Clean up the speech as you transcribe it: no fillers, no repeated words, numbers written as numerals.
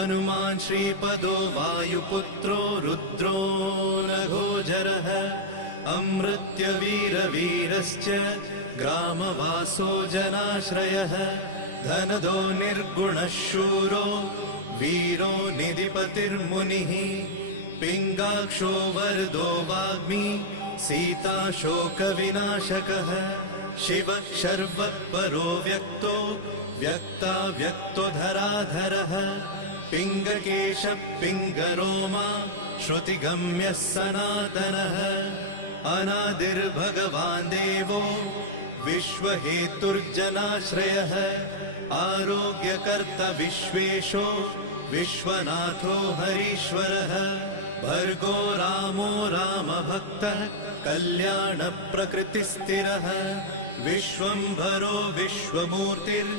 हनुमान् श्रीपदो वायुपुत्रो रुद्रो नघोजरः अमृत्यवीरवीरश्च ग्रामवासो जनाश्रयः धनदो निर्गुणः शूरो वीरो निधिपतिर्मुनिः पिङ्गाक्षो वरदो वाग्मी सीताशोकविनाशकः शिवः शर्वत्परो व्यक्तो व्यक्ताव्यक्तो धराधरः पिङ्गकेशः पिङ्गरोमा श्रुतिगम्यः सनातनः अनादिर्भगवान् देवो विश्वहेतुर्जनाश्रयः आरोग्यकर्ता विश्वेशो विश्वनाथो हरीश्वरः भर्गो रामो रामभक्तः कल्याणप्रकृतिस्थिरः विश्वम्भरो विश्वमूर्तिर्